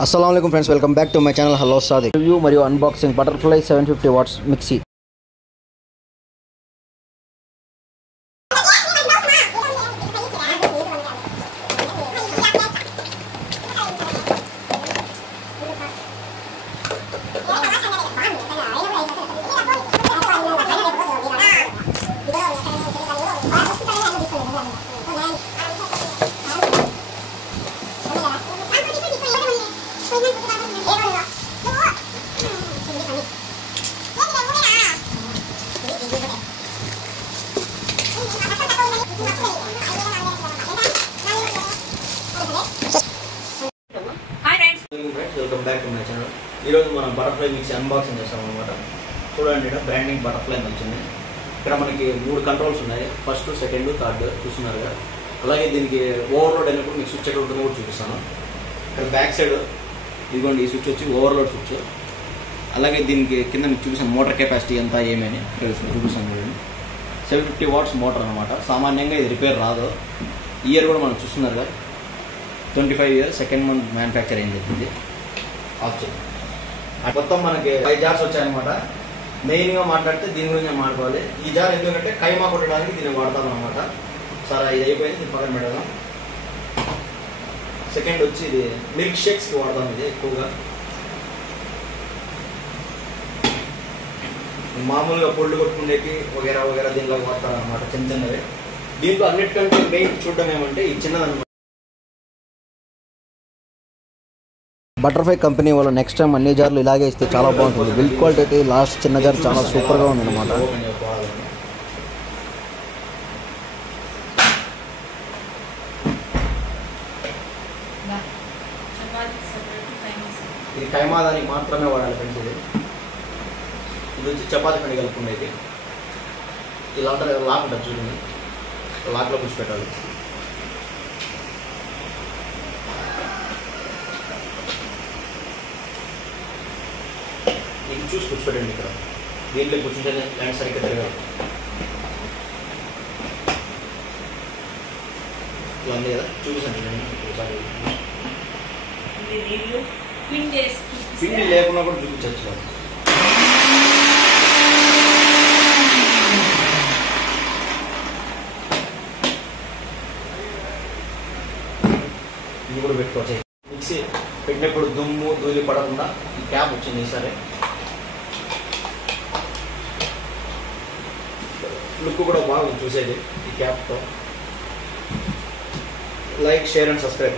Assalamualaikum friends, welcome back to my channel. Hello Sadiq. Review మరియు unboxing butterfly 750 watts mixie. Welcome back to my channel. ఈరోజు మనం butterfly mixie unboxing చేస్తాం అనమాట. చూడండి, ఇక్కడ branding butterfly వచ్చింది. ఇక్కడ మనకి 3 కంట్రోల్స్ ఉన్నాయి, ఫస్ట్, సెకండ్, థర్డ్ చూస్తున్నారుగా. అలాగే దీనికి ఓవర్లోడ్ అయినప్పుడు మీకు స్విచ్ ఎక్కడ ఉంటుందో కూడా చూపిస్తాను. ఇక్కడ బ్యాక్ సైడ్ ఇదిగోండి, ఈ స్విచ్ వచ్చి ఓవర్లోడ్ స్విచ్. అలాగే దీనికి కింద మీకు చూపిస్తాను మోటార్ కెపాసిటీ ఎంత ఏమని చూపిస్తాను. చూడండి, 750 వాట్స్ మోటార్ అనమాట. సామాన్యంగా ఇది రిపేర్ రాదు. ఇయర్ కూడా మనం చూస్తున్నారుగా, 25 ఇయర్స్, సెకండ్ మంత్ మ్యానుఫ్యాక్చర్ అయింది. చెప్పింది ఆఫ్ చేయండి. మొత్తం మనకి 5 జార్స్ వచ్చాయన్నమాట. మెయిన్గా మాట్లాడితే దీని గురించి మాట్లాడుకోవాలి. ఈ జార్ ఎందుకంటే కైమా కొట్టడానికి దీన్ని వాడతాం అనమాట. సరే, ఇది అయిపోయింది, దీన్ని పక్కన పెడదాం. సెకండ్ వచ్చి ఇది మిల్క్ షేక్స్కి వాడతాం. ఇది ఎక్కువగా మామూలుగా పొళ్ళు కొట్టుకునేకి వగేరా వగేరా దీనిలో వాడతాం అనమాట, చిన్న చిన్నవి. దీంట్లో అన్నిటికంటే మెయిన్ చూడడం ఏమంటే ఈ చిన్నదన్నమాట. బటర్ఫ్లై కంపెనీ వాళ్ళు నెక్స్ట్ టైం అన్ని జార్లు ఇలాగే ఇస్తే చాలా బాగుంటుంది. బిల్డ్ క్వాలిటీ అయితే లాస్ట్ చిన్న జార్ చాలా సూపర్గా ఉంది అనమాట. ఇది కైమా దానికి మాత్రమే వాడాలి ఫ్రెండ్స్. ఇది వచ్చి చపాతీ పిండి కలుపుకునేది. ఇలా ఉంటుంది, లాక్ ఉంటుంది చూడండి, లాక్లో కూర్చోపెట్టాలి. ఇది చూసి కూర్చోపెట్టండి. ఇక్కడ దీంట్లో కూర్చుంటే ల్యాండ్ సరిగ్గా తిరగాలి. ఇలా ఉంది కదా, చూపిస్తాను నేను ఒకసారి. పిండి లేకుండా కూడా చూపించచ్చు. ఇది కూడా పెట్టుకోవచ్చు. మిక్సీ పెట్టినప్పుడు దుమ్ము ధూళి పడకుండా ఈ క్యాప్ వచ్చింది. సరే, లుక్ కూడా బాగుంది చూసేది ఈ క్యాప్తో. Like, share and subscribe.